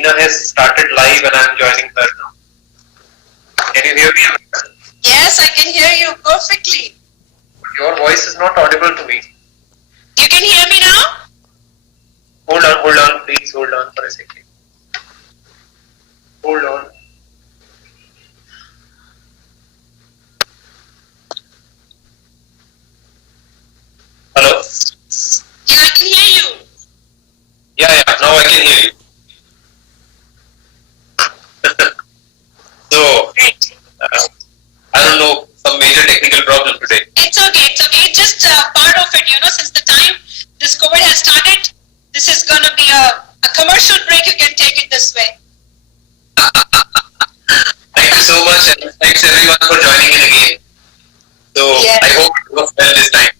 Amrina has started live and I'm joining her now. Can you hear me, Amrina? Yes, I can hear you perfectly. Your voice is not audible to me. You can hear me now? Hold on, please hold on for a second. Hold on. Hello? Yeah, I can hear you. Yeah, now I can hear you. So, Great. I don't know, some major technical problem today. It's okay. It's just part of it, since the time this COVID has started, this is going to be a commercial break. You can take it this way. Thank you so much and thanks everyone for joining in again. So, Yes. I hope it was well this time.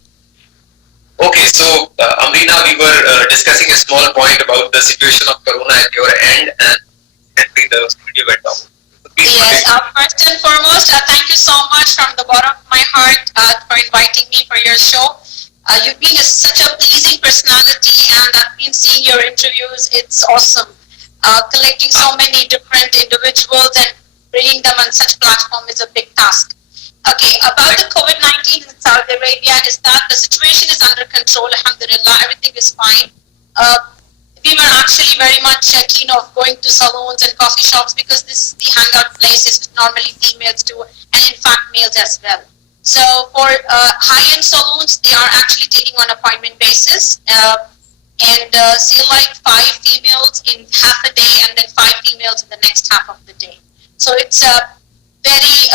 Okay, so Amrina, we were discussing a small point about the situation of Corona at your end and the video went down. Yes, first and foremost, thank you so much from the bottom of my heart for inviting me for your show. You've been such a pleasing personality and I've been seeing your interviews. It's awesome. Collecting so many different individuals and bringing them on such platform is a big task. Okay, about the COVID-19 in Saudi Arabia is that the situation is under control, alhamdulillah, everything is fine. We were actually very much keen of going to salons and coffee shops because this is the hangout places which normally females do and in fact males as well. So for high-end salons, they are actually taking on appointment basis and say like 5 females in half a day and then 5 females in the next half of the day. So it's very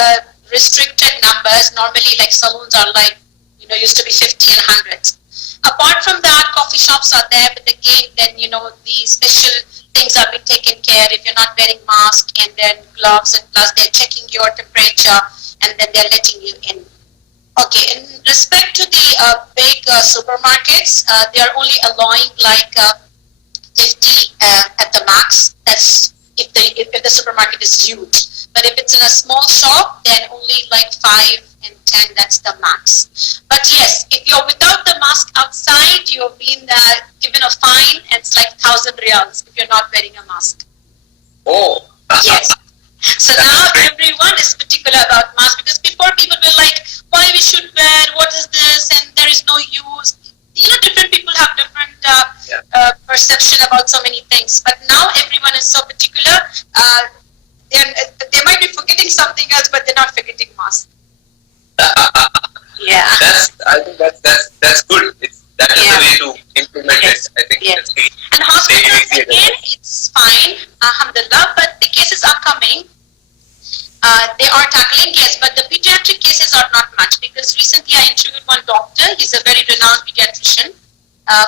restricted numbers. Normally like salons are like, used to be 50 and hundreds. Apart from that, coffee shops are there, but again, then, the special things have been taken care if you're not wearing mask and then gloves and plus they're checking your temperature and then they're letting you in. Okay, in respect to the big supermarkets, they are only allowing like 50 at the max. That's if the supermarket is huge. But if it's in a small shop, then only like 5 and 10, that's the max. But yes, if you're without the mask outside, you've been given a fine. It's like 1,000 riyals if you're not wearing a mask. Oh. Yes. So now everyone is particular about mask because before people were like, why we should wear, what is this, and there is no use. Different people have different perception about so many things. But now everyone is so particular. They might be forgetting something else, but they're not forgetting mask. Yeah. I think that's good. That is the way to implement it. I think yes. And hospitals again, it's fine, alhamdulillah, but the cases are coming. They are tackling, yes, but the pediatric cases are not much because recently I interviewed one doctor. He's a very renowned pediatrician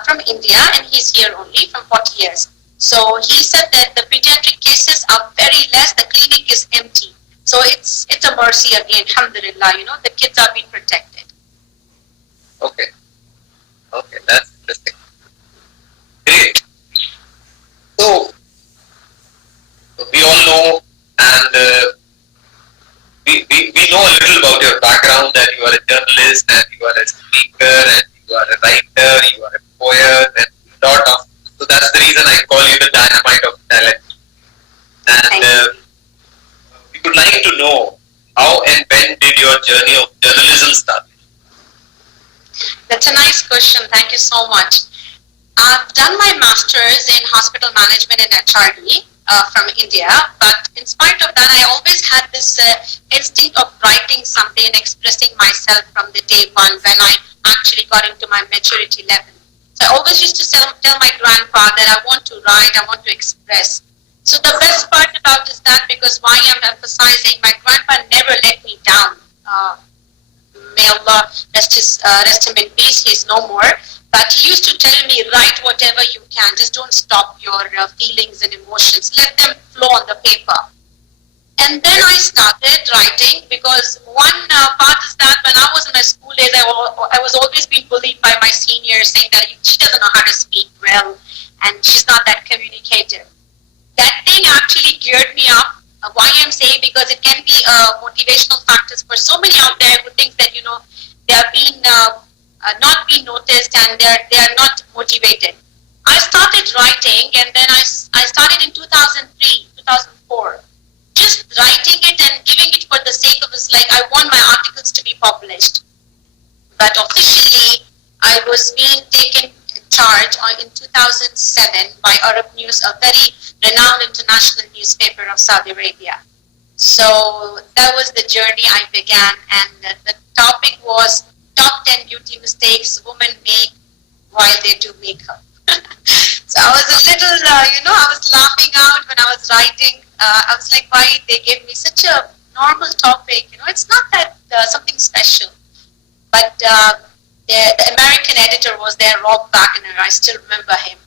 from India and he's here only from 40 years. So he said that the pediatric cases are very less, the clinic is empty. So it's a mercy again, alhamdulillah, the kids are being protected. Okay, that's interesting. Great. So, we all know and we know a little about your background, that you are a journalist and you are a speaker and you are a writer, you are a poet and lot of. So that's the reason I call you the dynamite of talent. And we would like to know how and when did your journey of journalism start? That's a nice question. Thank you so much. I've done my master's in hospital management in HRD from India, but in spite of that, I always had this instinct of writing something and expressing myself from the day one when I actually got into my maturity level. So I always used to tell my grandpa that I want to write, I want to express. So the best part about is that because why I'm emphasizing, my grandpa never let me down. May Allah rest him in peace, he's no more. But he used to tell me, write whatever you can, just don't stop your feelings and emotions, let them flow on the paper. And then I started writing because one part is that when I was in my school days, I was always being bullied by my seniors saying that she doesn't know how to speak well and she's not that communicative. That thing actually geared me up. Why I'm saying, because it can be motivational factors for so many out there who think that, they have been not being noticed and they are not motivated. I started writing, and then I started in 2003, 2004. Just writing it and giving it for the sake of it's like I want my articles to be published. But officially, I was being taken charge in 2007 by Arab News, a very renowned international newspaper of Saudi Arabia. So that was the journey I began, and the topic was top 10 beauty mistakes women make while they do makeup. So I was a little, I was laughing out when I was writing. I was like, why they gave me such a normal topic? It's not that something special. But the American editor was there, Rob Wagner. I still remember him.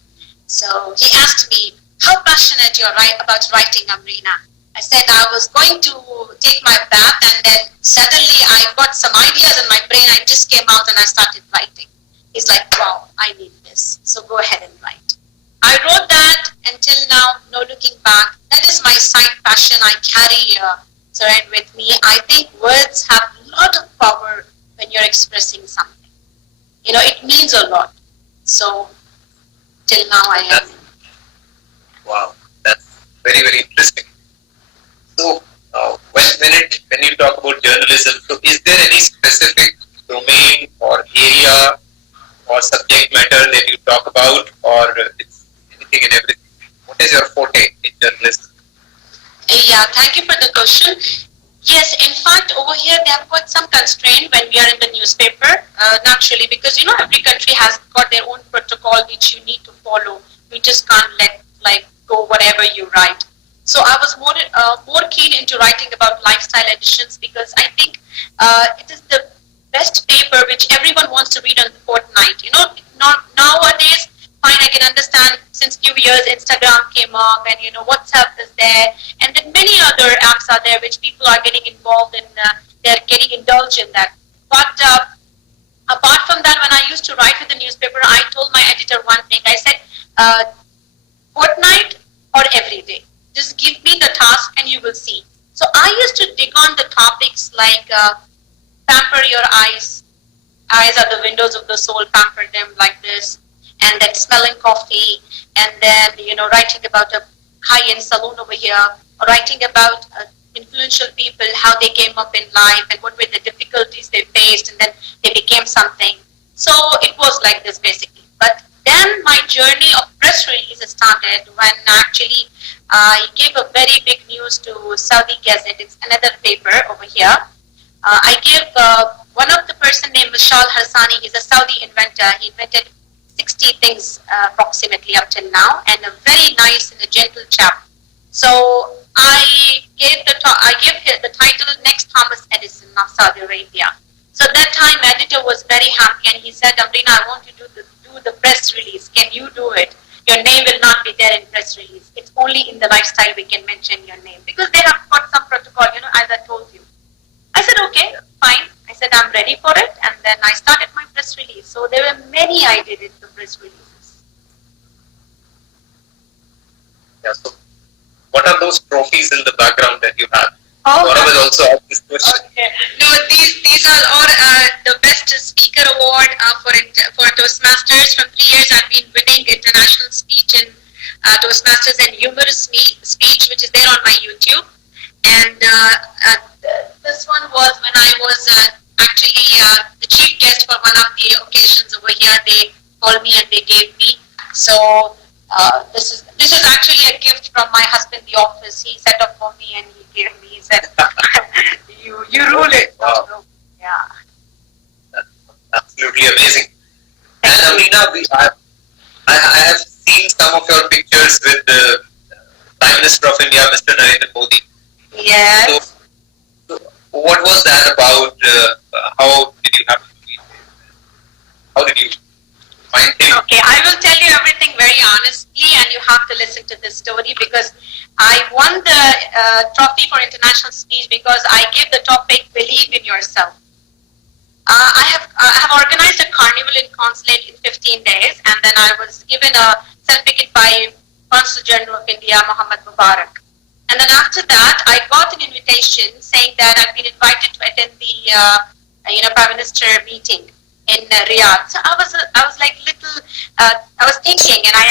So he asked me, how passionate you're about writing, Amrina. I said I was going to take my bath, and then suddenly I got some ideas in my brain. I just came out and I started writing. He's like, wow, I need this. So go ahead and write. I wrote that until now, no looking back. That is my side passion I carry SUREN with me. I think words have a lot of power when you're expressing something. It means a lot. So till now I am. Wow, that's very, very interesting. So when you talk about journalism, so is there any specific domain or area or subject matter that you talk about, or it's anything and everything? What is your forte in journalism? Yeah, thank you for the question. Yes, in fact, over here they have got some constraint when we are in the newspaper, naturally, because every country has got their own protocol which you need to follow. You just can't let go whatever you write. So I was more keen into writing about lifestyle editions, because I think it is the best paper which everyone wants to read on the fortnight. Nowadays, fine, I can understand since few years Instagram came up, and WhatsApp is there, and then many other apps are there which people are getting involved in. They're getting indulged in that. But apart from that, when I used to write with the newspaper, I told my editor one thing. I said, fortnight or every day, just give me the task and you will see. So I used to dig on the topics like pamper your eyes. Eyes are the windows of the soul. Pamper them like this. And then smelling coffee, and then writing about a high-end salon over here, or writing about influential people, how they came up in life and what were the difficulties they faced, and then they became something. So it was like this basically. But then my journey of press release started when actually I gave a very big news to Saudi Gazette. It's another paper over here. I gave one of the person named Mishal Hassani. He's a Saudi inventor. He invented 60 things approximately up till now, and a very nice and a gentle chap. So I gave the title Next Thomas Edison of Saudi Arabia. So that time editor was very happy, and he said, Amrina, I want you to do the press release. Can you do it? Your name will not be there in press release. It's only in the lifestyle we can mention your name, because they have got some protocol, as I told you. I said, okay, fine. I said, I'm ready for it. And then I started my press release. So there were many I did in the press releases. Yeah, so what are those trophies in the background that you have? Oh, Gaurav has also asked this question. Okay. No, these are all the best speaker award for Toastmasters. From 3 years I've been winning international speech in Toastmasters and humorous speech, which is there on my YouTube. And this one was when I was actually the chief guest for one of the occasions over here. They called me and they gave me. So this is actually a gift from my husband, the office. He set up for me and he gave me. He said, "You rule it." Wow. Yeah. That's absolutely amazing. And Amrina, I have seen some of your pictures with the Prime Minister of India, Mr. Narendra Modi. Yes. So what was that about? How did you have to meet him? How did you find him? Okay, I will tell you everything very honestly, and you have to listen to this story, because I won the trophy for international speech because I gave the topic "Believe in Yourself." I have organized a carnival in consulate in 15 days, and then I was given a certificate by Consul General of India, Muhammad Mubarak. And then after that, I got an invitation saying that I've been invited to attend the Prime Minister meeting in Riyadh. So I was like little. I was thinking, and I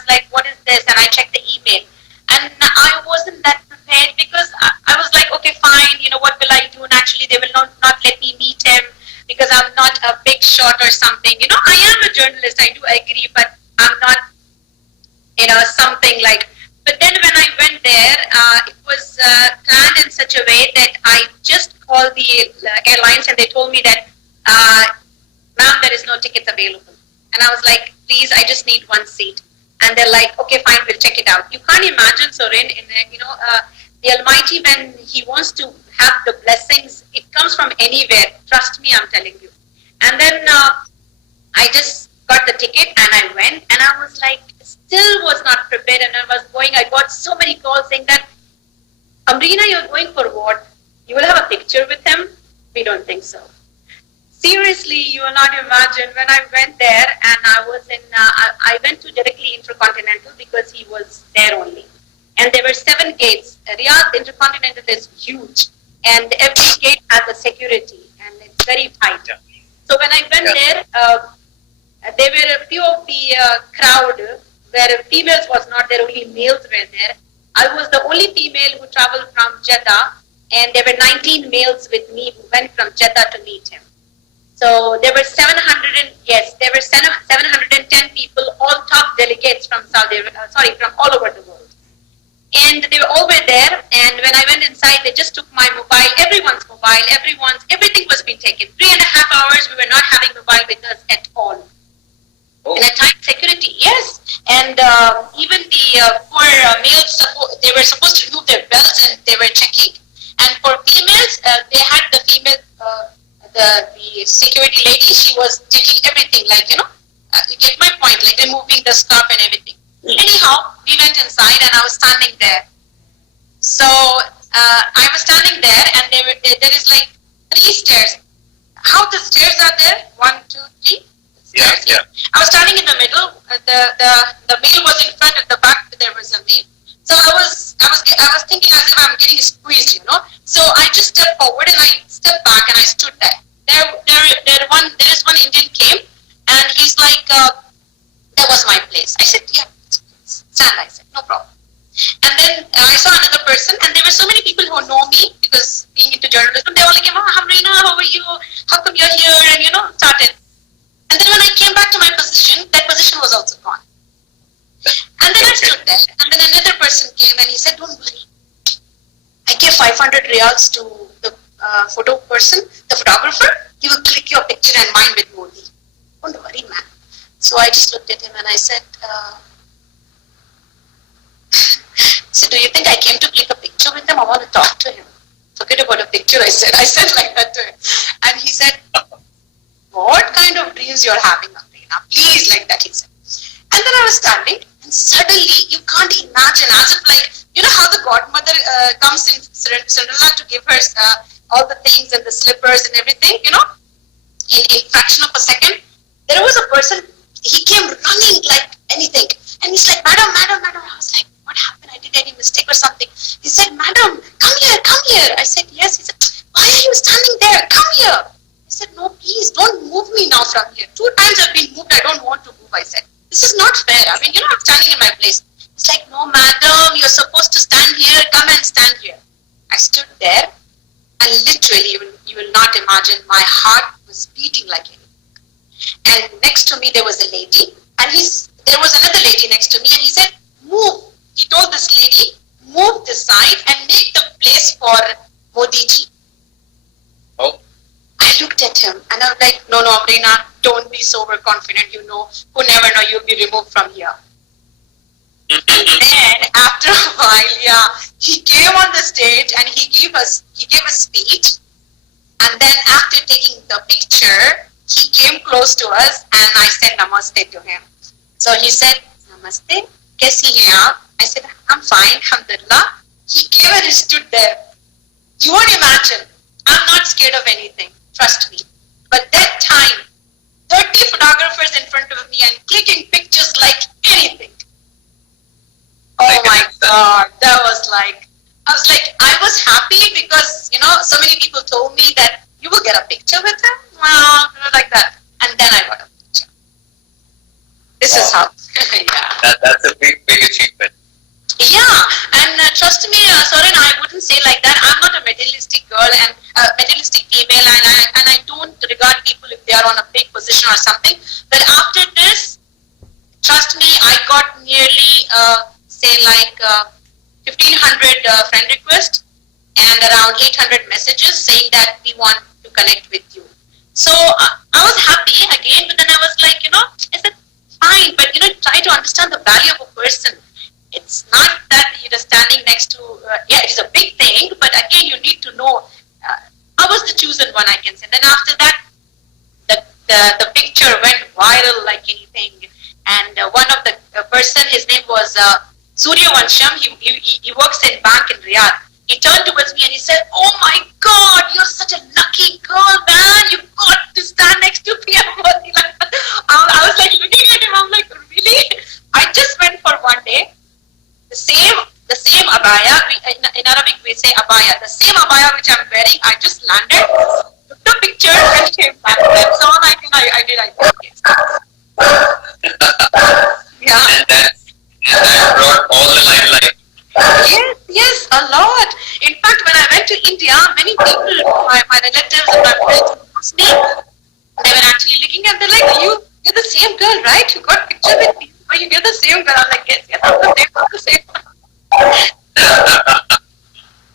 was like, what is this? And I checked the email. And I wasn't that prepared because I was like, okay, fine, what will I do? Naturally, they will not let me meet him because I'm not a big shot or something. I am a journalist, I do agree, but I'm not, something like. But then when I went there, it was planned in such a way that I just called the airlines and they told me that, ma'am, there is no tickets available. And I was like, please, I just need one seat. And they're like, okay, fine, we'll check it out. You can't imagine, SUREN, the Almighty, when He wants to have the blessings, it comes from anywhere. Trust me, I'm telling you. And then I just got the ticket and I went and I was like, still was not prepared, and I got so many calls saying that, Amrina, you're going for what? You will have a picture with him? We don't think so. Seriously, you will not imagine when I went there and I went to directly Intercontinental because he was there only. And there were 7 gates. Riyadh Intercontinental is huge and every gate has a security and it's very tight. So when I went there were a few of the crowd where females was not there, only males were there. I was the only female who traveled from Jeddah and there were 19 males with me who went from Jeddah to meet him. So there were 710 people, all top delegates from from all over the world. And they all were there. And when I went inside, they just took my mobile, everyone's mobile, everything was being taken. 3.5 hours, we were not having mobile with us at all. Oh. And at tight security, yes. And even the poor males, they were supposed to remove their belts and they were checking. And for females, they had the female. The security lady, she was checking everything, like, you get my point, like removing the scarf and everything. Anyhow, we went inside and I was standing there. So I was standing there and there is like 3 stairs. How the stairs are there? 1, 2, 3 stairs. Yeah. I was standing in the middle. The male was in front, at the back there was a male. So I was thinking as if I'm getting squeezed, So I just stepped forward and I stepped back and I stood there. There is one Indian came and he's like, that was my place. I said, yeah, stand. I said, no problem. And then I saw another person and there were so many people who know me because being into journalism, they were like, Amrina, how are you? How come you're here? And started. And then when I came back to my position, that position was also gone. And then I stood there, and then another person came and he said, don't worry. I gave 500 riyals to the the photographer. He will click your picture and mine with Modi. Don't worry, man. So I just looked at him and I said, do you think I came to click a picture with him? I want to talk to him. Forget about a picture, I said. I said like that to him. And he said, what kind of dreams you're having, Amrina? Please, like that, he said. And then I was standing, and suddenly, you can't imagine, as if like, how the godmother comes in Cinderella to give her all the things and the slippers and everything, in a fraction of a second. There was a person, he came running like anything. And he's like, madam. I was like, what happened? I did any mistake or something. He said, madam, come here. I said, yes. He said, why are you standing there? Come here. I said, no, please, don't move me now from here. 2 times I've been moved, I don't want to move, I said. This is not fair. I mean, I'm standing in my place. It's like, no, madam, you're supposed to stand here. Come and stand here. I stood there and literally, you will not imagine, my heart was beating like anything. And next to me, there was a lady and there was another lady next to me and he said, move. He told this lady, move this side and make the place for Modi ji. Oh. I looked at him and I was like, no, Amrina, don't be so overconfident, who never know you'll be removed from here. And then after a while, he came on the stage and he gave a speech. And then after taking the picture, he came close to us and I said namaste to him. So he said, namaste, kaisi hai aap? I said, I'm fine, alhamdulillah. He came and he stood there. You won't imagine, I'm not scared of anything. Trust me. But that time, 30 photographers in front of me and clicking pictures like anything. Oh my God, that was like, I was happy because, so many people told me that you will get a picture with him. Well, like that. And then I got a picture. This is how, yeah. That's a like 1500 friend requests and around 800 messages saying that we want to connect with you. So I was happy again, but then I was like, I said, fine, but try to understand the value of a person. It's not that you're standing next to, yeah, it's a big thing, but again, you need to know. I was the chosen one, I can say. Then after that, the picture went viral like anything. And one of the person, his name was Suryavansham. He works in bank in Riyadh. He turned towards me and he said, "Oh my God, you're such a lucky girl, man. You got to stand next to me." I was like looking at him. I'm like, really? I just went for one day. The same abaya. In Arabic we say abaya. The same abaya which I'm wearing. I just landed, took the picture, and came back. That's all I think I did. I think yes. Yeah. And that brought all the limelight. Yes, a lot. In fact, when I went to India, many people, my relatives and my friends asked me, they were actually looking at, they're like, you're the same girl, right? You got picture with me, but you're the same girl. I'm like, yes, I'm the same.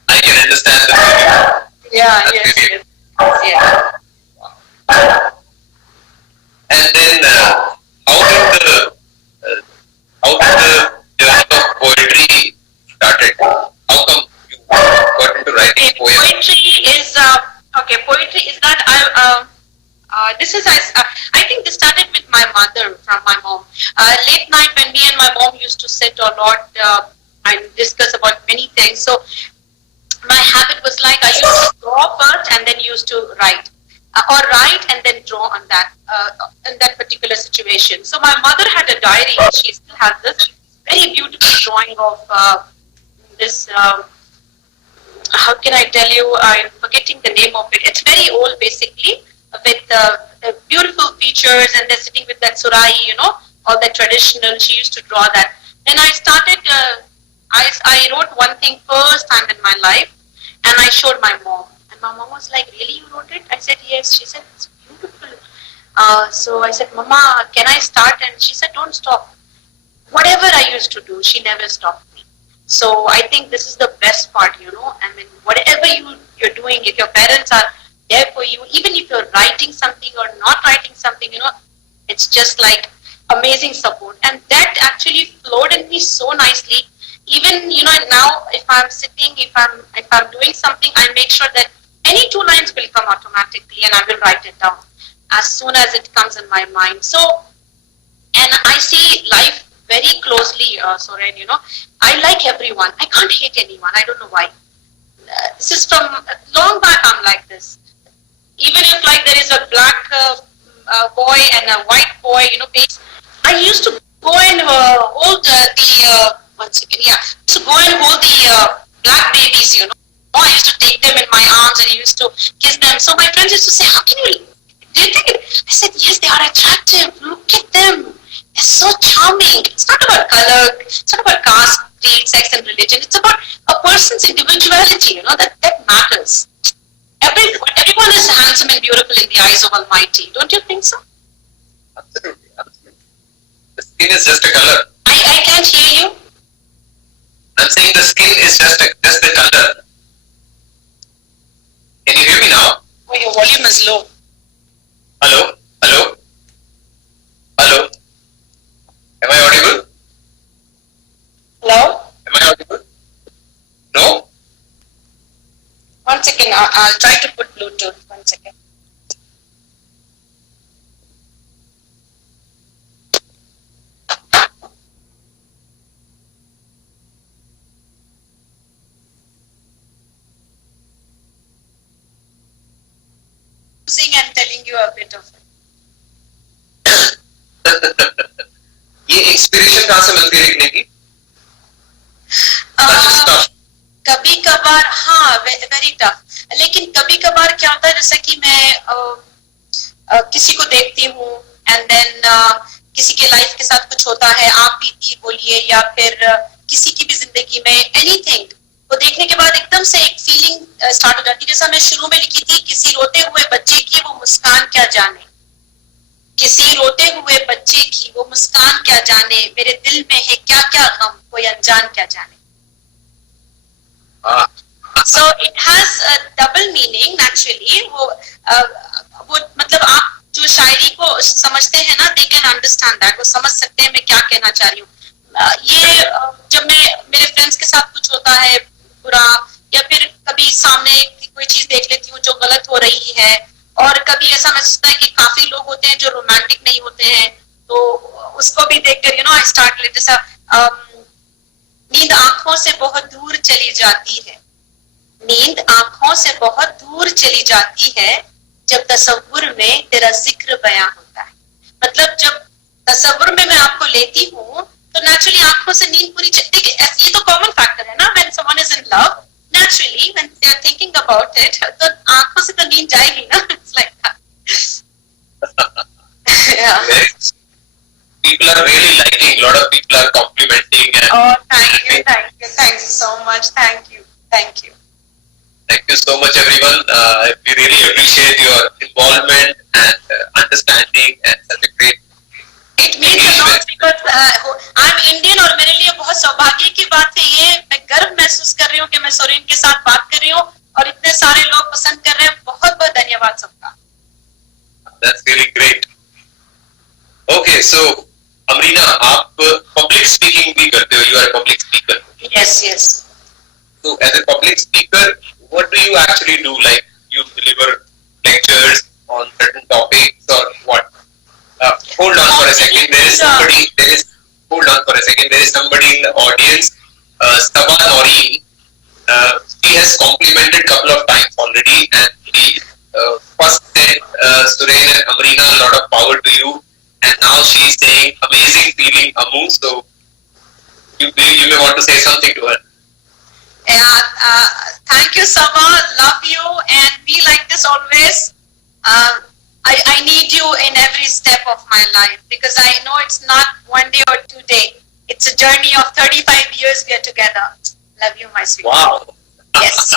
I can understand the feeling. Yeah, That's yes. Yeah. And then, how did the journey of poetry started? How come you got into writing poems? Poetry is that I think this started with my mother from my mom. Late night when me and my mom used to sit a lot and discuss about many things. So my habit was like I used to draw first and then used to write. Or write and then draw on that in that particular situation. So my mother had a diary. She still has this very beautiful drawing of this. How can I tell you? I'm forgetting the name of it. It's very old, basically, with beautiful features, and they're sitting with that surai, all that traditional. She used to draw that. Then I started. I wrote one thing first time in my life, and I showed my mom. My mom was like, "Really, you wrote it?" I said, "Yes." She said, "It's beautiful." So I said, "Mama, can I start?" And she said, "Don't stop." Whatever I used to do, she never stopped me. So I think this is the best part, I mean, whatever you're doing, if your parents are there for you, even if you're writing something or not writing something, it's just like amazing support. And that actually flowed in me so nicely. Even, now if I'm sitting, if I'm doing something, I make sure that any 2 lines will come automatically and I will write it down as soon as it comes in my mind. So, and I see life very closely, Suren, I like everyone. I can't hate anyone. I don't know why. This is from long back I'm like this. Even if like there is a black boy and a white boy, I used to go and hold one second, yeah. To go and hold the black babies, I used to take them in my arms and I used to kiss them. So my friends used to say, "How can you do you think it?" I said, "Yes, they are attractive. Look at them. They're so charming." It's not about color, it's not about caste, creed, sex and religion. It's about a person's individuality, that matters. Everyone is handsome and beautiful in the eyes of Almighty. Don't you think so? Absolutely. The skin is just a color. I can't hear you. I'm saying the skin is just the color. Can you hear me now? Oh, your volume is low. Hello? Hello? Hello? Am I audible? Hello? Am I audible? No? One second, I'll try to put Bluetooth. One second. And telling you a bit of it. ये inspiration कहाँ से मिलती है लिखने की? कभी कभार हाँ वेरी टफ. लेकिन कभी कभार क्या होता है जैसे कि मैं किसी को देखती हूँ एंड देन किसी के लाइफ के साथ कुछ होता है, आप बीती बोलिए या फिर किसी की भी जिंदगी में एनीथिंग, वो देखने के बाद एकदम से एक फीलिंग स्टार्ट हो जाती है. जैसा मैं शुरू में लिखी थी, किसी रोते हुए बच्चे की वो मुस्कान क्या जाने, किसी रोते हुए बच्चे की वो मुस्कान क्या जाने, मेरे दिल में है क्या क्या गम कोई अनजान क्या जाने. Ah. So it has a double meaning naturally. वो मतलब आप जो शायरी को समझते हैं ना, they can understand that. वो समझ सकते हैं मैं क्या कहना चाह रही हूँ. ये जब मैं मेरे फ्रेंड्स के साथ कुछ होता है बुरा, या फिर कभी सामने कोई चीज देख लेती हूँ जो गलत हो रही है, और कभी ऐसा महसूस होता है कि काफी लोग होते हैं जो रोमांटिक नहीं होते हैं, तो उसको भी देखकर आई स्टार्ट जैसा नींद आंखों से बहुत दूर चली जाती है, नींद आंखों से बहुत दूर चली जाती है जब तसव्वुर में तेरा जिक्र बयां होता है. मतलब जब तसव्वुर में मैं आपको लेती हूँ तो नेचुरली आंखों से नींद पूरी चलती है. ये तो कॉमन फैक्टर है ना, when someone is in love, naturally when they are thinking about it, तो आंखों से तो नींद जाएगी ना. It's like that. Yeah. People are really liking. A lot of people are complimenting. Oh, thank you so much. Thank you. Thank you so much, everyone. We really appreciate your involvement and understanding and such a great. It means a lot because I'm Indian और मेरे लिए बहुत सौभाग्य की बात है ये. मैं गर्व महसूस कर रही हूँ कि मैं सुरेन के साथ बात कर रही हूँ और इतने सारे लोग पसंद कर रहे हैं. बहुत बहुत धन्यवाद सबका. That's really great. Okay, so Amrina, आप public speaking भी करते हो. You are a public speaker. Yes. So as a public speaker, what do you actually do? Like you deliver lectures on certain topics or what? Hold on for a second. Hold on for a second. There is somebody in the audience, Sabah Noreen. She has complimented couple of times already, and she first said, Suren and Amrina, a lot of power to you. And now she is saying, amazing feeling, Amu. So you may want to say something to her. Thank you, Sabah. Love you and be like this always. I need you in every step of my life because I know it's not one day or 2 days. It's a journey of 35 years we are together. Love you, my sweet. Wow. Yes.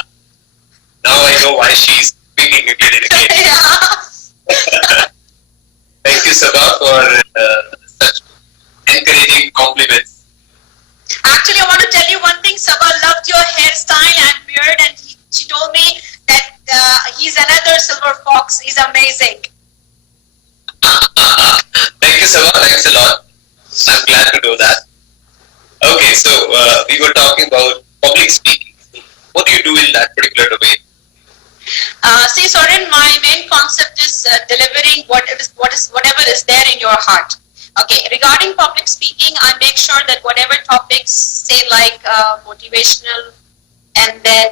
Now I know why she's speaking again and again. Yeah. Thank you, Sabah, for such encouraging compliments. Actually, I want to tell you one thing. Sabah loved your hairstyle and beard, and she told me that he's another silver fox. He's amazing. Thank you, Sabah. Thanks a lot. I'm glad to do that. Okay, so we were talking about public speaking. What do you do in that particular domain? See, Suren, my main concept is delivering whatever is there in your heart. Okay, regarding public speaking, I make sure that whatever topics, say like motivational, and then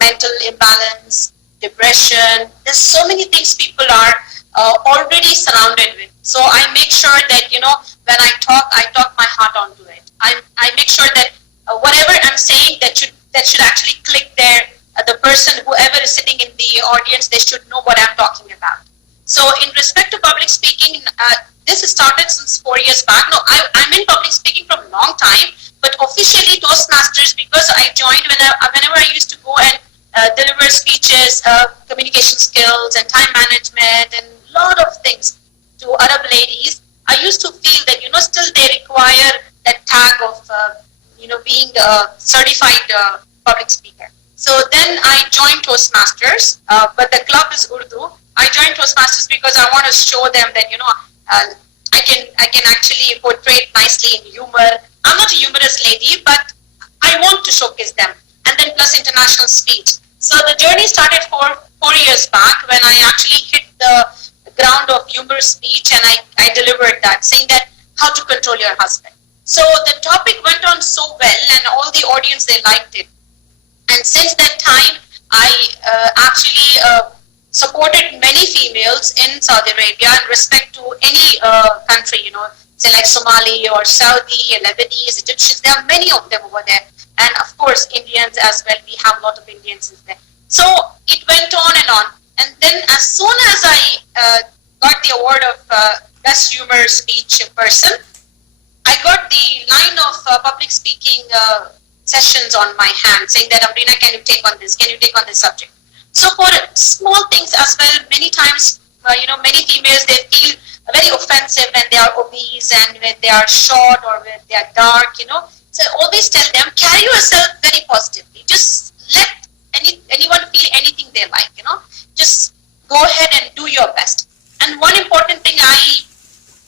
mental imbalance, depression, there's so many things people are already surrounded with. So I make sure that, when I talk my heart onto it. I make sure that whatever I'm saying that should actually click there. The person, whoever is sitting in the audience, they should know what I'm talking about. So in respect to public speaking, this started since 4 years back. No, I'm in public speaking from a long time, but officially Toastmasters, because I joined whenever I used to go and deliver speeches, communication skills and time management and a lot of things to Arab ladies, I used to feel that, still they require that tag of, being a certified public speaker. So then I joined Toastmasters, but the club is Urdu. I joined Toastmasters because I want to show them that, I can actually portray it nicely in humor. I'm not a humorous lady, but I want to showcase them. And then plus international speech. So the journey started 4 years back when I actually hit the ground of humorous speech, and I delivered that, saying that how to control your husband. So the topic went on so well, and all the audience, they liked it. And since that time, I actually supported many females in Saudi Arabia in respect to any country, say like Somali or Saudi, Lebanese, Egyptians. There are many of them over there. And of course, Indians as well. We have a lot of Indians in there. So it went on and on. And then as soon as I got the award of Best Humor Speech Person, I got the line of public speaking sessions on my hand, saying that, Amrina, can you take on this? Can you take on this subject? So for small things as well, many times, many females, they feel very offensive when they are obese and when they are short or when they are dark, So always tell them, carry yourself very positively. Just let anyone feel anything they like, Just go ahead and do your best. And one important thing,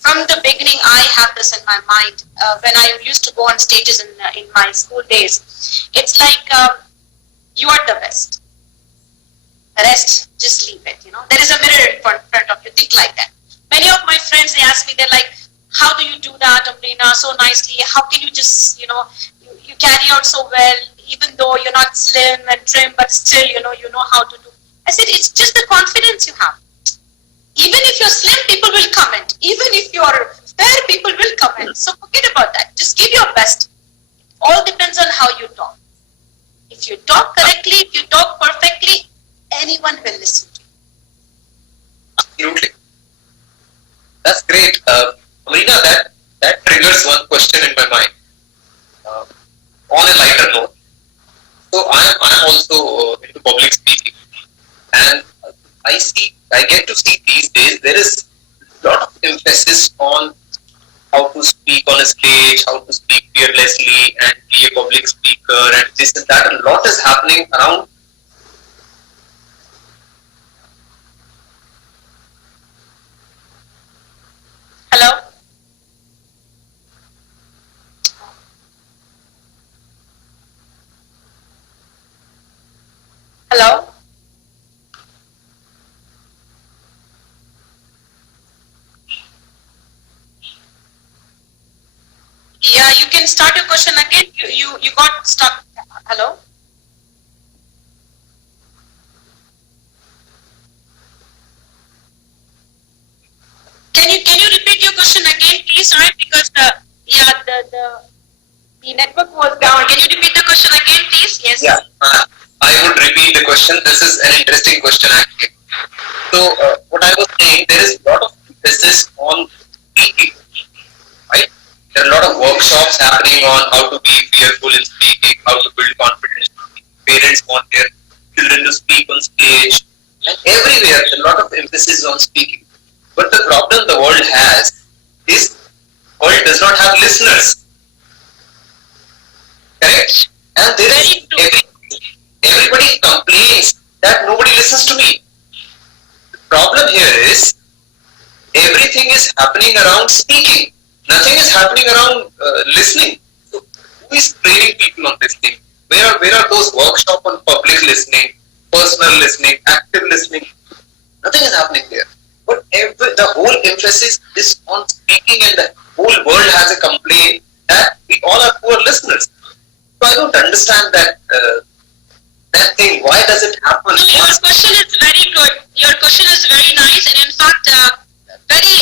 from the beginning, I have this in my mind when I used to go on stages in my school days. It's like you are the best. The rest, just leave it. There is a mirror in front of you. Think like that. Many of my friends, they ask me, they're like, how do you do that, Amrina, so nicely? How can you just, you carry out so well, even though you're not slim and trim, but still, you know how to do. I said, it's just the confidence you have. Even if you're slim, people will comment. Even if you're fair, people will comment. So forget about that. Just give your best. All depends on how you talk. If you talk correctly, if you talk perfectly, anyone will listen to you. Absolutely. That's great. Amrina, that triggers one question in my mind. On a lighter note, so I'm also into public speaking, and I get to see these days there is a lot of emphasis on how to speak on a stage, how to speak fearlessly and be a public speaker, and this and that. A lot is happening around. Hello? Hello? Yeah, you can start your question again. You got stuck. Hello? Can you repeat your question again, please? Right, because the network was down. Can you repeat the question again, please? Yes. Yeah, I would repeat the question. This is an interesting question actually. So what I was saying, there is a lot of emphasis on speaking, right? There are a lot of workshops happening on how to be fearful in speaking, how to build confidence. Parents want their children to speak on stage, and everywhere a lot of emphasis on speaking. But the problem the world has is world does not have listeners. Correct? And there is everybody complains that nobody listens to me. The problem here is everything is happening around speaking. Nothing is happening around listening. So who is training people on this thing? Where are those workshops on public listening, personal listening, active listening? Nothing is happening there. But the whole emphasis is on speaking, and the whole world has a complaint that we all are poor listeners. So I don't understand that thing. Why does it happen? No, your question is very good. Your question is very nice, and in fact, very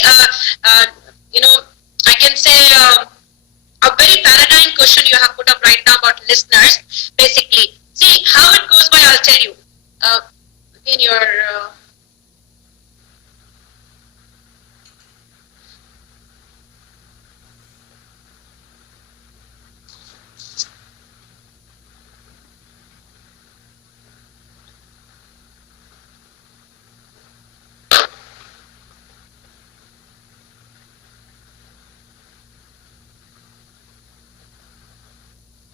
I can say a very paradigm question you have put up right now about listeners. Basically, see how it goes by. I'll tell you. In your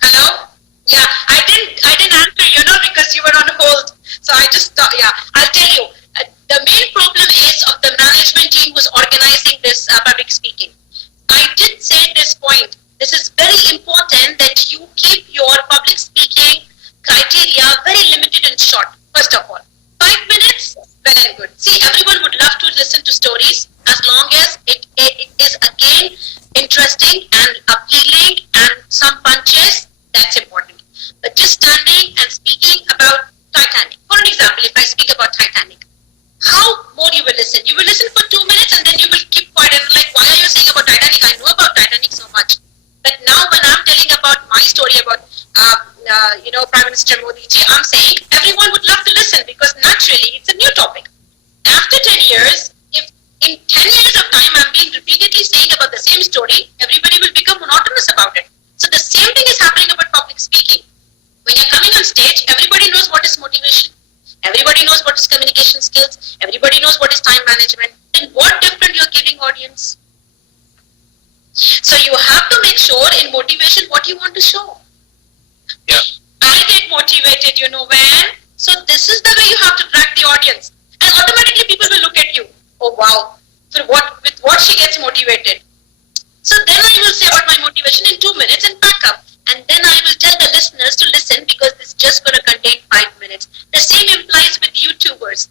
Hello? Yeah, I didn't answer, because you were on hold. So I just thought, yeah, I'll tell you. The main problem is of the management team who's organizing this public speaking. I did say this point. This is very important that you keep your public speaking criteria very limited and short. First of all, 5 minutes, well and good. See, everyone would love to listen to stories as long as it is again interesting and appealing and some punches. That's important. But just standing and speaking about Titanic. For an example, if I speak about Titanic, how more you will listen? You will listen for 2 minutes and then you will keep quiet and like, why are you saying about Titanic? I know about Titanic so much. But now when I'm telling about my story about, Prime Minister Modi ji, I'm saying everyone would love to listen because naturally it's a new topic. After 10 years, if in 10 years of time I'm being repeatedly saying about the same story, everybody will become monotonous about it. So the same thing is happening about public speaking. When you're coming on stage, everybody knows what is motivation. Everybody knows what is communication skills. Everybody knows what is time management. Then what different you're giving audience? So you have to make sure in motivation, what you want to show. Yeah. I get motivated, when. So this is the way you have to drag the audience, and automatically people will look at you. Oh wow! So with what she gets motivated. So then I will say about my motivation in 2 minutes and back up, and then I will tell the listeners to listen because this is just going to contain 5 minutes. The same implies with YouTubers.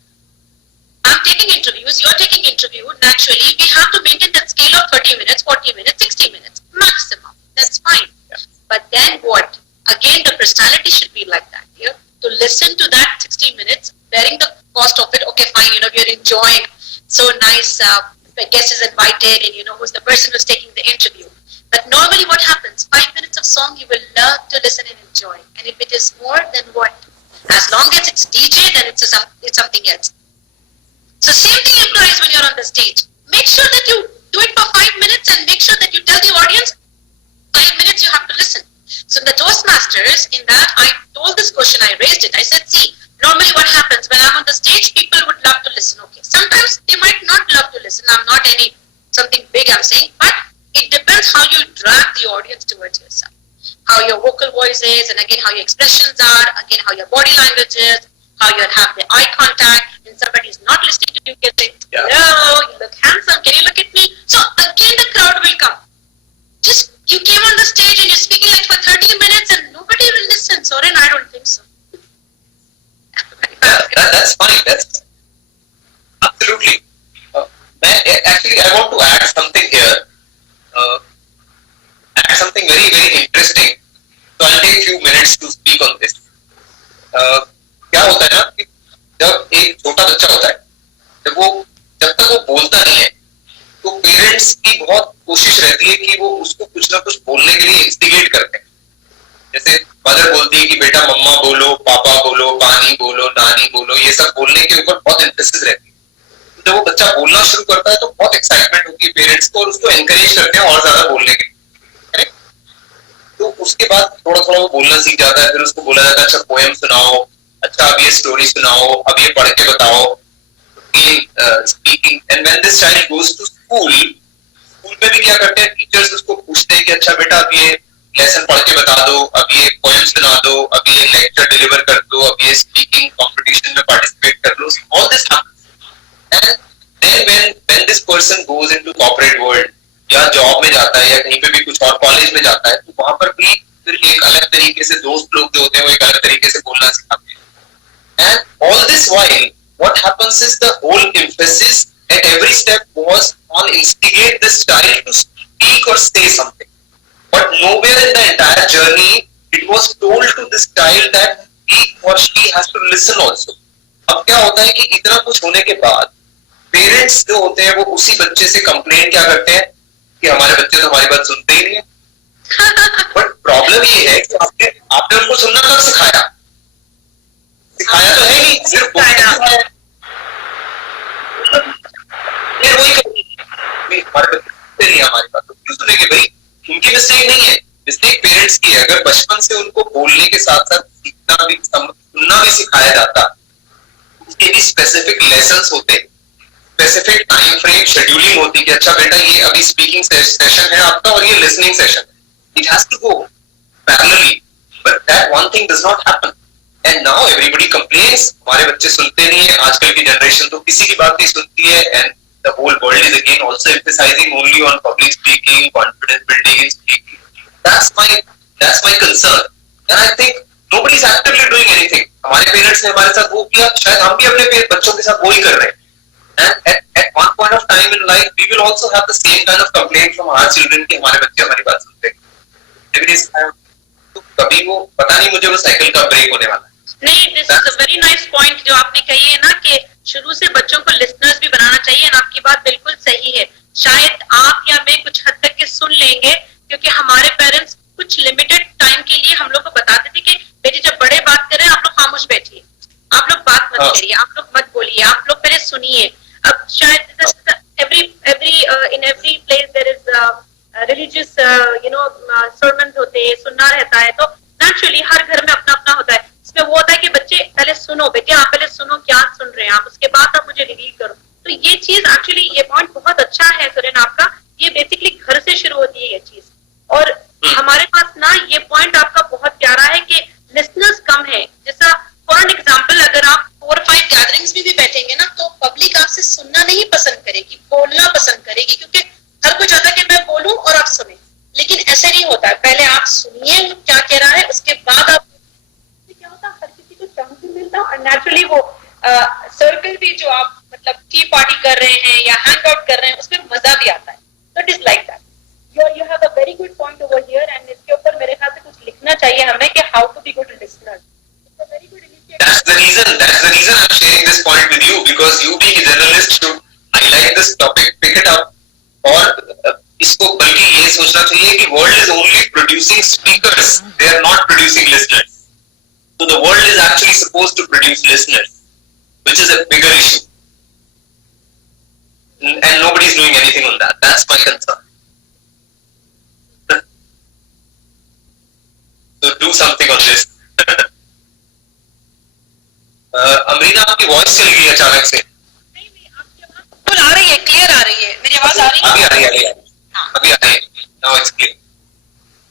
I'm taking interviews, you're taking interview. Naturally, we have to maintain that scale of 30 minutes, 40 minutes, 60 minutes maximum. That's fine. Yeah. But then what? Again, the personality should be like that. Yeah? To listen to that 60 minutes, bearing the cost of it. Okay, fine. We're enjoying. So nice. The guest is invited, and who's the person who's taking the interview. But normally, what happens? 5 minutes of song you will love to listen and enjoy. And if it is more, then what? As long as it's DJ, then it's something else. So same thing applies when you're on the stage. Make sure that you do it for 5 minutes and make sure that you tell the audience 5 minutes you have to listen. So in the Toastmasters, in that I told this question, I raised it. I said, see, normally what happens when I'm on the stage, people would love to listen. Okay, sometimes they might not love to listen. I'm not something big I'm saying, but it depends how you drag the audience towards yourself. How your vocal voice is, and again how your expressions are, again how your body language is, how you have the eye contact, and somebody is not listening to you, you say, hello, you look handsome, can you look at me? So again the crowd will come. Just, you came on the stage and you're speaking like for 30 minutes and nobody will listen. Soren, I don't think so. That's fine. That's absolutely. Actually, I want to add something here. Add something very, very interesting. So I'll take a few minutes to speak on this. क्या होता है ना कि जब एक छोटा बच्चा होता है, जब तक वो बोलता नहीं है, तो पेरेंट्स की बहुत कोशिश रहती है कि वो उसको कुछ ना कुछ बोलने के लिए इंस्टिगेट करते हैं. जैसे मदर बोलती है कि बेटा मम्मा बोलो, पापा बोलो, पानी बोलो, नानी बोलो, ये सब बोलने के ऊपर बहुत एम्फेसिस रहती है. जब वो बच्चा बोलना शुरू करता है तो बहुत एक्साइटमेंट होती है पेरेंट्स को, और उसको एनकरेज करते हैं और ज्यादा बोलने के लिए. तो उसके बाद थोड़ा थोड़ा वो बोलना सीख जाता है. फिर उसको बोला जाता है अच्छा पोएम सुनाओ, अच्छा अब ये स्टोरी सुनाओ, अब ये पढ़ के बताओ. Speaking. And when this child goes to school में भी क्या करते हैं, टीचर्स उसको पूछते हैं कि अच्छा बेटा अब ये लेसन पढ़ के बता दो, अब ये पोएम सुना दो, अब ये लेक्चर डिलीवर कर दो, अब ये स्पीकिंग कंपटीशन में पार्टिसिपेट कर लो. All this happens. And then when this person goes into corporate world, या जॉब में जाता है या कहीं पे भी कुछ और कॉलेज में जाता है, तो वहां पर भी फिर एक अलग तरीके से दोस्त लोग जो होते हैं वो एक अलग तरीके से बोलना सिखाते हैं. And all this while, what happens is the whole emphasis at every step was on instigate this child to speak or say something. But nowhere in the entire journey, it was told to this child that he or she has to listen also. अब क्या होता है कि इतना कुछ होने के बाद पेरेंट्स जो होते हैं वो उसी बच्चे से कंप्लेन क्या करते हैं कि हमारे बच्चे तो हमारी बात सुनते ही नहीं है. बट प्रॉब्लम ये है कि आपने उनको सुनना कब सिखाया? सिखाया तो है नहीं, सिर्फ फिर वही हमारे बच्चे नहीं है हमारी बात, तो क्यों सुनेंगे भाई? उनकी मिस्टेक नहीं है, मिस्टेक पेरेंट्स की है. अगर बचपन से उनको बोलने के साथ साथ सीखना भी सुनना भी सिखाया जाता, उसके भी स्पेसिफिक लेसन्स होते, स्पेसिफिक टाइम फ्रेम शेड्यूलिंग होती कि अच्छा बेटा ये अभी स्पीकिंग सेशन है आपका और ये लिसनिंग सेशन है. It has to go parallelly, but that one thing does not happen. And now everybody complains, हमारे बच्चे सुनते नहीं है. आजकल की जनरेशन तो किसी की बात नहीं सुनती है. And the whole world is again also emphasizing only on public speaking, confidence building in speaking. That's my concern. And I think nobody is actively doing anything. हमारे पेरेंट्स ने हमारे साथ वो किया, शायद हम भी अपने बच्चों के साथ वो ही कर रहे हैं. And at one point of time in life, we will also have the same kind of complaint from our children कि हमारे बच्चे हमारी बात सुनते हैं. तो कभी वो पता नहीं मुझे वो साइकिल का ब्रेक होने वाला है. नहीं, this is a very nice point जो आपने कही है ना कि शुरू से बच्चों को लिसनर्स भी बनाना चाहिए. और आपकी बात बिल्कुल सही है. शायद आप या मैं कुछ हद तक के सुन लेंगे क्योंकि हमारे पेरेंट्स कुछ लिमिटेड टाइम के लिए हम लोग को बताते थे कि बेटी जब बड़े बात कर रहे हैं आप लोग खामोश बैठिए, आप लोग बात मत करिए, आप लोग मत बोलिए, आप लोग पहले सुनिए. अब शायद in every place there is religious sermons होते हैं, सुनना रहता है. तो नेचुरली हर घर में अपना अपना होता है. इसमें वो होता है कि बच्चे पहले सुनो, बेटे आप पहले सुनो क्या सुन रहे हैं आप, उसके बाद आप मुझे रिवील करो. तो ये चीज एक्चुअली ये पॉइंट बहुत अच्छा है सुरेन आपका. ये बेसिकली घर से शुरू होती है ये चीज. और because you being a journalist should highlight this topic, pick it up, और इसको बल्कि ये सोचना चाहिए कि world is only producing speakers, they are not producing listeners. So the world is actually supposed to produce listeners, which is a bigger issue, and nobody is doing anything on that. That's my concern. So do something on this. Amrina आपकी voice चली गई अचानक से. आ रही है, clear आ रही है, मेरी आवाज आ रही है? अभी आ रही है. Now it's clear.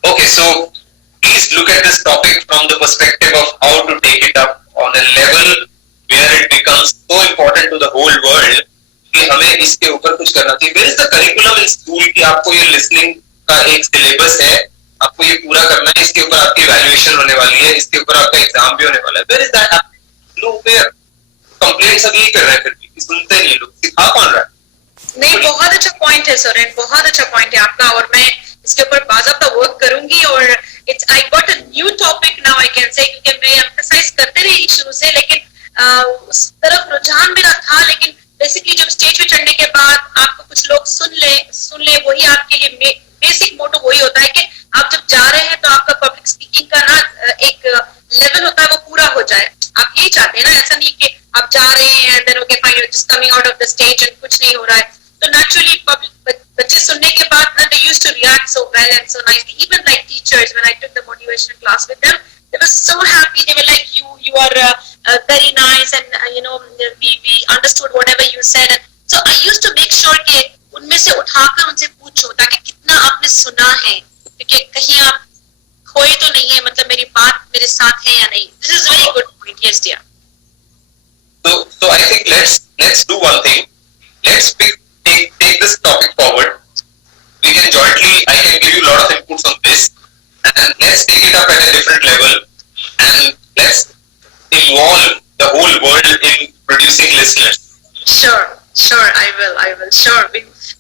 Okay, so please look at this topic from the perspective of how to take it up on a level where it becomes so important to the whole world कि हमें इसके ऊपर कुछ करना चाहिए. Where is the curriculum in school कि आपको ये listening का एक syllabus है, आपको ये पूरा करना है, इसके ऊपर आपकी evaluation होने वाली है, इसके ऊपर आपका एग्जाम भी होने वाला है. Where is that happening? Nowhere. Complaints अभी कर रहे हैं, फिर भी सुनते नहीं लोग. सिखा कौन रहा है? नहीं, बहुत अच्छा पॉइंट है सुरेन, बहुत अच्छा पॉइंट है आपका, और मैं इसके ऊपर बाज़ाब्ता वर्क करूंगी. और it's I got a new topic now I can say, क्योंकि मैं एम्फसाइज करते रही शुरू से, लेकिन उस तरफ रुझान मेरा था. लेकिन बेसिकली जब स्टेज पे चढ़ने के बाद आपको कुछ लोग सुन ले, वही आपके लिए बेसिक मोटो वही होता है कि आप जब जा रहे हैं तो आपका पब्लिक स्पीकिंग का ना एक लेवल होता है वो पूरा हो जाए. आप यही चाहते हैं ना, ऐसा नहीं कि आप जा रहे हैं then okay fine, just coming out of the stage and कुछ नहीं हो रहा है. तो नेचुरली बच्चे सुनने के बाद ना they used to react so well and so nicely. Even like teachers, when I took the motivation class with them, they were so happy. They were like, you are very nice, and we understood whatever you said. And so I used to make sure कि उनमें से उठाकर उनसे पूछो ताकि कितना आपने सुना है, क्योंकि कहीं आप खोए तो नहीं है, मतलब मेरी बात मेरे साथ है या नहीं. This is very good point. Yes, dear. So I think let's do one thing. Let's take this topic forward. We can jointly, I can give you a lot of inputs on this, and let's take it up at a different level, and let's involve the whole world in producing listeners. Sure, I will. Sure.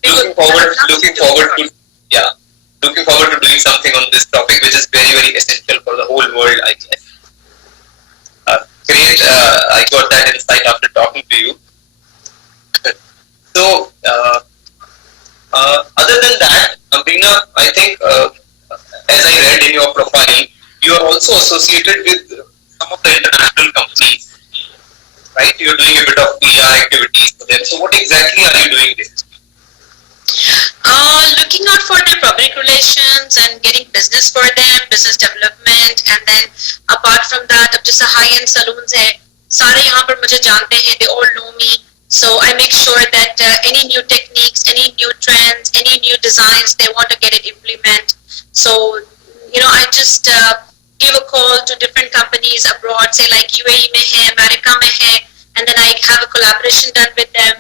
Looking forward to doing something on this topic, which is very, very essential for the whole world, I guess. Great, I got that insight after talking to you. So, other than that, Amrina, I think, as I read in your profile, you are also associated with some of the international companies, right? You're doing a bit of PR activities for them. So, what exactly are you doing there? Looking out for their public relations and getting business for them, business development, and then apart from that, अब जैसे high-end saloons है, सारे यहाँ पर मुझे जानते हैं, they all know me. So I make sure that any new techniques, any new trends, any new designs, they want to get it implement. So, I just give a call to different companies abroad, say like UAE में है, America में है, and then I have a collaboration done with them.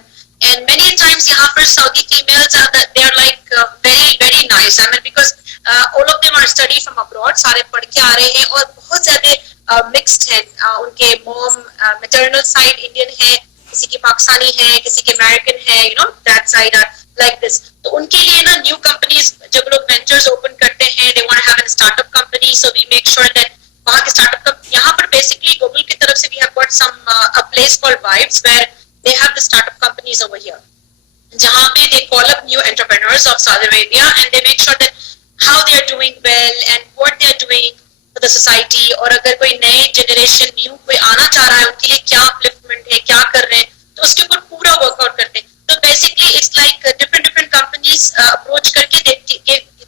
And many times यहाँ पर Saudi females they are like very, very nice. I mean, because all of them are studied from abroad, सारे पढ़ के आ रहे हैं, और बहुत ज़्यादा mixed हैं. उनके mom maternal side Indian है, किसी की पाकिस्तानी है, किसी के अमेरिकन है, that side are like this. तो उनके लिए ना new companies जब लोग ventures open करते हैं, they want to have a startup company, so we make sure that वहाँ के startup यहाँ पर basically Google की तरफ से we have got some a place called Vibes where they have the startup companies over here. जहाँ पे they call up new entrepreneurs of Saudi Arabia and they make sure that how they are doing well and what they are doing for the society, और अगर कोई नए generation new कोई आना चाह रहा है उनके लिए क्या upliftment है, क्या कर रहे हैं, तो उसके ऊपर पूरा workout करते हैं. तो basically it's like different companies approach करके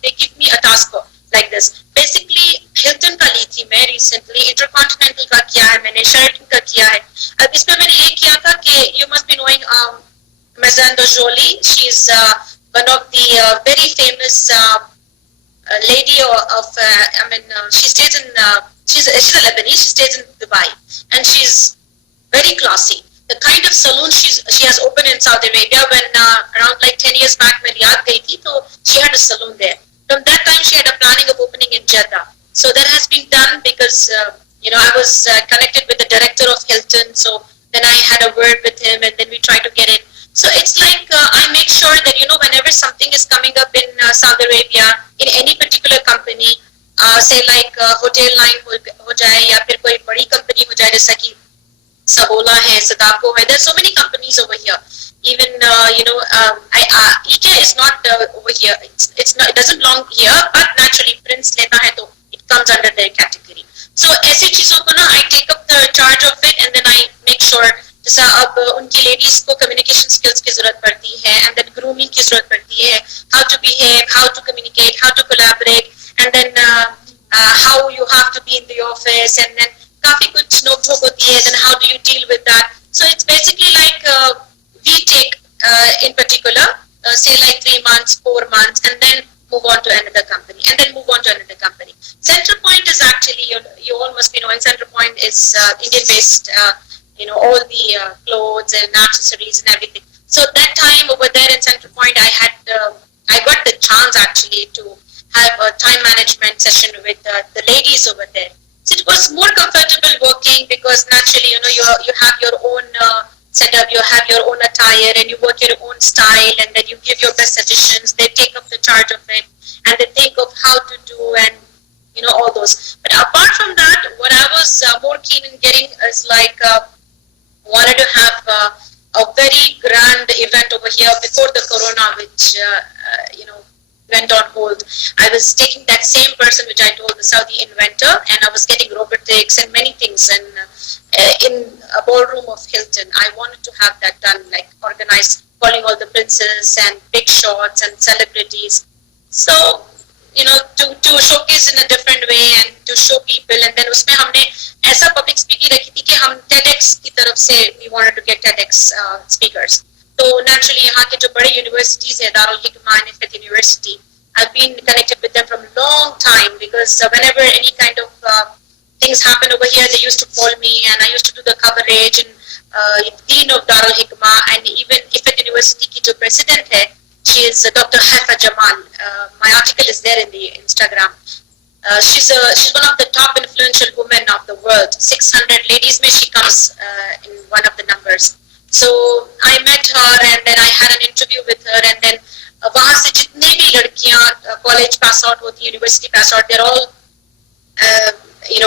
they give me a task like this. Basically Hilton का ली थी मैं recently, Intercontinental का किया है मैंने, Sheraton का किया है. अब इसमें मैंने ये किया था कि you must be knowing Mazando Jolie. She's one of the very famous lady of she stays in she's a Lebanese, she stays in Dubai, and she's very classy. The kind of saloon she has opened in Saudi Arabia, when around like 10 years back when Riyadh gayi thi, so she had a saloon there. From that time she had a planning of opening in Jeddah. So that has been done because I was connected with the director of Hilton, so then I had a word with him and then we tried to get it. So it's like I make sure that whenever something is coming up in Saudi Arabia, in any particular company, say like hotel line हो जाए या फिर कोई बड़ी company हो जाए, जैसा कि Sabola hai, Sadako hai. There's so many companies over here. Even IKEA is not over here. It's not. It doesn't belong here. But naturally, Prince leta hai to it comes under their category. So ऐसी चीजों को ना I take up the charge of it and then I make sure जैसा अब उनकी ladies को communication skills की जरूरत पड़ती है एंड देन ग्रूमिंग की जरूरत पड़ती है how to behave how to communicate how to collaborate and then how you have to be in the office and then काफी कुछ नोकझोंक होती है then how do you deal with that so it's basically like we take in particular say like 3 months 4 months and then move on to another company and then move on to another company. Centerpoint is actually you all must be knowing Centerpoint is Indian based all the clothes and accessories and everything. So that time over there in Centerpoint I got the chance actually to have a time management session with the ladies over there. So it was more comfortable working because naturally you have your own setup, you have your own attire and you work your own style and then you give your best suggestions. They take up the charge of it and they think of how to do and all those. But apart from that, what I was more keen in getting is like wanted to have a very grand event over here before the corona, which went on hold. I was taking that same person which I told, the Saudi inventor, and I was getting robotics and many things and in a ballroom of Hilton. I wanted to have that done, like organized, calling all the princes and big shots and celebrities. So to showcase in a different way and to show people. And then उसमें हमने ऐसा public speaking रखी थी कि हम TEDx की तरफ से we wanted to get TEDx speakers. So naturally यहाँ के जो बड़े universities है Darul Hikmah and Ifat University, I've been connected with them from a long time because whenever any kind of things happen over here, they used to call me and I used to do the coverage and Dean of Darul Hikmah and even Ifat University की जो president है, she is Dr. Haifa Jamal. My article is there in the Instagram. She's one of the top influential women of the world. 600 ladies में she comes in one of the numbers. So I met her and then I had an interview with her and then वहाँ से जितने भी लड़कियाँ college pass out होती हैं, university pass out, they're all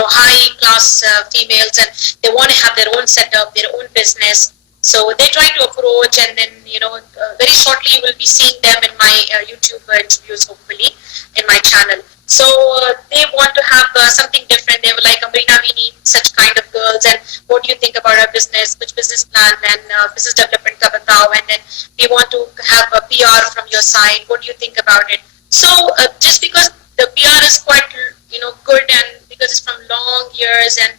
high class females and they want to have their own setup, their own business. So they try to approach and then very shortly you will be seeing them in my YouTube interviews hopefully in my channel. So they want to have something different. They were like, Amrina, we need such kind of girls and what do you think about our business, which business plan and business development ka batao, and then we want to have a PR from your side, what do you think about it? So just because the PR is quite good and because it's from long years and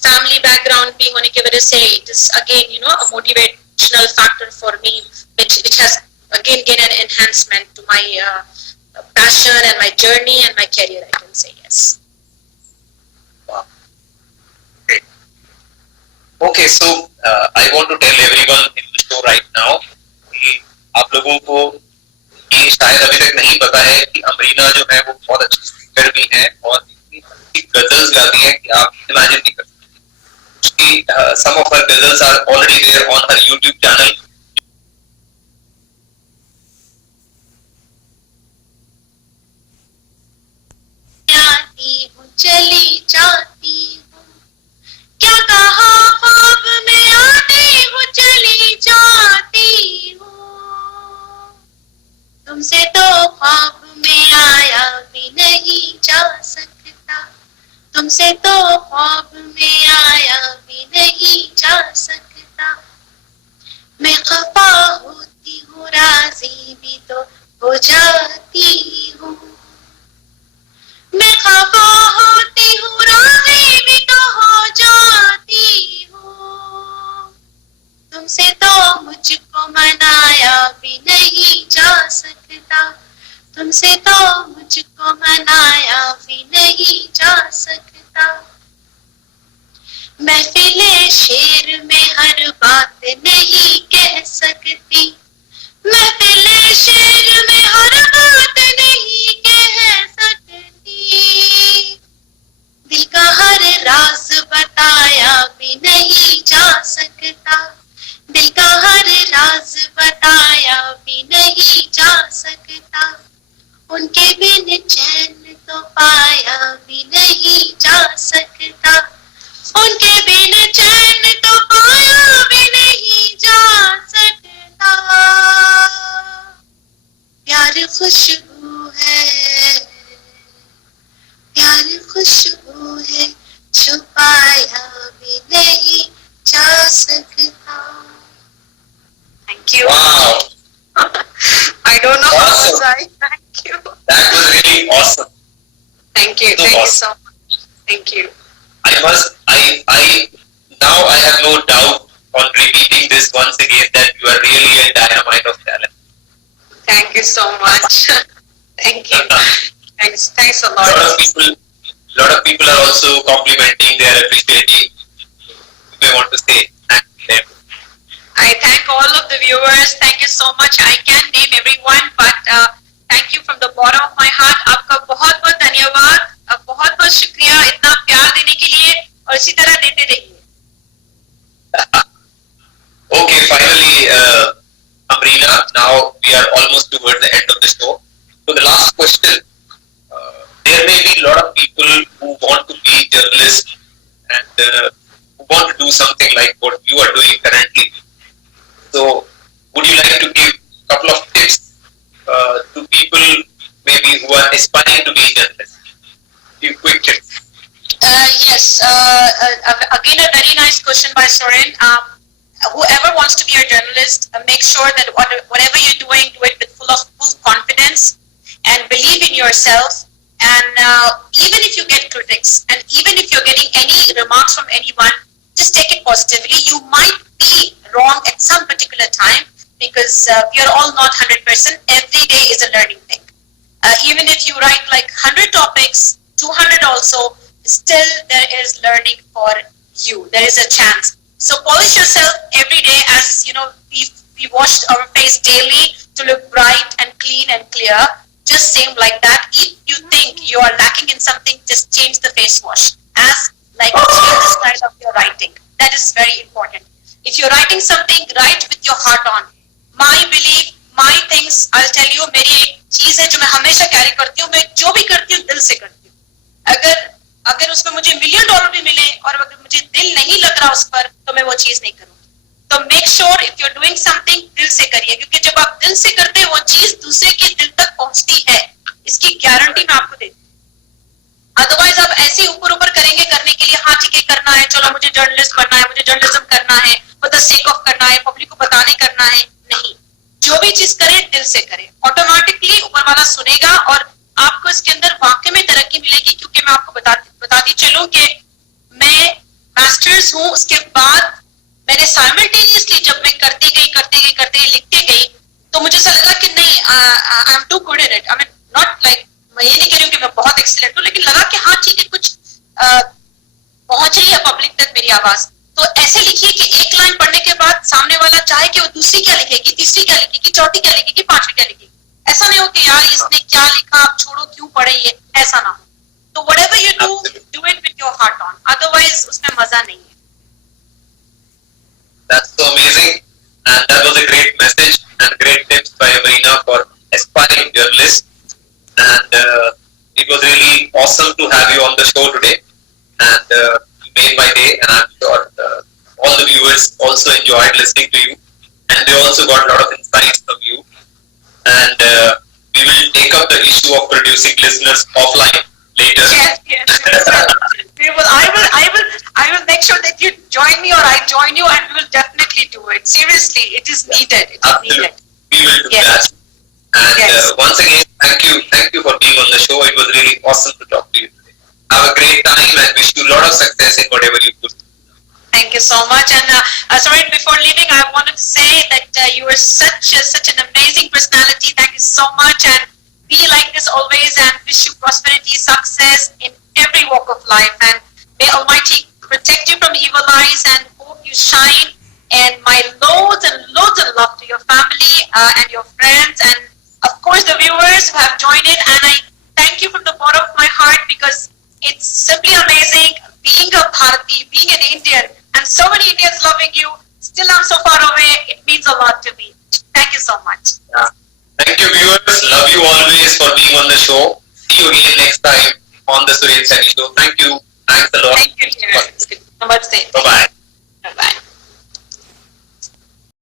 family background भी होने की वजह से it is again a motivational factor for me which has again gained an enhancement to my passion and my journey and my career, I can say. Yes. Wow. Okay. Okay, so I want to tell everyone in the show right now कि आप लोगों को ये शायद अभी तक नहीं पता है कि अमरीना जो है वो बहुत अच्छी सिंगर भी है और इतनी अच्छी गजल्स गाती है कि आप इमेजिन नहीं कर सकते. Some of her gazals are already there on her YouTube channel. चली जाती हूँ क्या कहा ख्वाब में आती हूँ चली जाती हूँ तुमसे तो ख्वाब में आया भी नहीं जा सकता तुमसे तो ख्वाब में आया भी नहीं जा सकता मैं खफा होती हूँ राजी भी तो हो जाती हूँ मैं खफा होती हूँ राजी भी तो हो जाती हूँ तुमसे तो मुझको मनाया भी नहीं जा सकता तुमसे तो मुझको मनाया भी नहीं जा सकता महफिले शेर में हर बात नहीं कह सकती महफिले शेर में हर बात नहीं कह सकती दिल का हर राज बताया भी नहीं जा सकता दिल का हर राज बताया भी नहीं जा सकता उनके बिन चैन तो पाया भी नहीं जा सकता उनके बिन चैन खुशबू है छुपाया भी नहीं जा सकता. Thank you. Wow. I don't know Awesome. how was I. Thank you. That was really awesome. Thank you. So Thank you awesome. so much. Thank you. Now I have no doubt on repeating this once again that you are really a dynamite of talent. Thank you so much. Thank you. Thanks a lot. Lot of people are also complimenting. They are appreciating. You may want to say thank them. I thank all of the viewers. Thank you so much. I can't name everyone, but thank you from the bottom of my heart. आपका बहुत बहुत धन्यवाद. बहुत बहुत शुक्रिया इतना प्यार देने के लिए और इसी तरह देते रहिए. Okay, finally, Amrina, now we are almost towards the end of the show. So the last question, there may be a lot of people who want to be journalists and who want to do something like what you are doing currently. So would you like to give a couple of tips to people maybe who are aspiring to be journalists? Few quick tips. Yes, again a very nice question by SUREN. Whoever wants to be a journalist, make sure that whatever you're doing, do it with full confidence and believe in yourself. And even if you get critics and even if you're getting any remarks from anyone, just take it positively. You might be wrong at some particular time because we are all not 100%. Every day is a learning thing. Even if you write like 100 topics, 200 also, still there is learning for you. There is a chance. So polish yourself every day, as you know, we wash our face daily to look bright and clean and clear. Just same like that. If you think you are lacking in something, just change the face wash. As like change the style of your writing. That is very important. If you're writing something, write with your heart on. My belief, my things, I'll tell you, मेरी एक चीज है जो मैं हमेशा carry करती हूँ. मैं जो भी करती हूँ दिल से करती हूँ. अगर उसमें मुझे $1 million भी मिले और अगर मुझे दिल नहीं लग रहा उस पर, तो मैं वो चीज नहीं करूँगी. तो make sure if you are doing something दिल से करिए, क्योंकि जब आप दिल से करते हैं वो चीज दूसरे के दिल तक पहुंचती है. इसकी गारंटी मैं आपको देती हूँ. अदरवाइज आप ऐसे ऊपर ऊपर करेंगे करने के लिए, हाँ ठीक है करना है, चलो मुझे जर्नलिस्ट बनना है, मुझे जर्नलिज्म करना है, फॉर द सेक ऑफ करना है, पब्लिक को बताने करना है. नहीं, जो भी चीज करे दिल से करे, ऑटोमेटिकली ऊपर वाला सुनेगा और आपको इसके अंदर वाकई में तरक्की मिलेगी. क्योंकि मैं आपको बताती चलूं कि मैं मास्टर्स हूं, उसके बाद मैंने साइमल्टेनियसली जब मैं करते गई लिखते गई, तो मुझे ऐसा लगा कि नहीं, I am too good in it. I mean not like, मैं ये नहीं कह रही हूँ कि मैं बहुत एक्सीलेंट हूँ, लेकिन लगा कि हाँ ठीक है, कुछ पहुंच रही है पब्लिक तक मेरी आवाज. तो ऐसे लिखिए कि एक लाइन पढ़ने के बाद सामने वाला चाहे कि वो दूसरी क्या लिखेगी, तीसरी क्या लिखेगी, चौथी क्या लिखेगी, पांचवी क्या लिखेगी. ऐसा नहीं हो कि यार इसने क्या लिखा, आप छोड़ो, क्यों पढ़े, ये ऐसा ना हो. तो whatever you do it with your heart on. Otherwise उसमें मजा नहीं है. That's so amazing, and that was a great message and great tips by Amrina for aspiring journalists. And it was really awesome to have you on the show today, and you made my day. And I'm sure all the viewers also enjoyed listening to you, and they also got a lot of insights from you. And we will take up the issue of producing listeners offline later. Yes. I will make sure that you join me or I join you, and we will definitely do it. Seriously, it is needed. It is needed. We will do that. And once again, thank you for being on the show. It was really awesome to talk to you today. Have a great time and wish you a lot of success in whatever you do. Thank you so much. And sorry, before leaving, I wanted to say that you are such an amazing personality. Thank you so much, and be like this always. And wish you prosperity, success in every walk of life. And may Almighty protect you from evil eyes, and hope you shine. And my loads and love to your family and your friends, and of course the viewers who have joined in. And I thank you from the bottom of my heart, because it's simply amazing being a Bharati, being an Indian, and so many Indians loving you. Still I'm so far away. It means a lot to me. Thank you so much. Yeah. Thank you, viewers. Love you always for being on the show. See you again next time on the SUREN SAINI show. Thank you. Thanks a lot. Thank you, dear. Namaste. Bye-bye.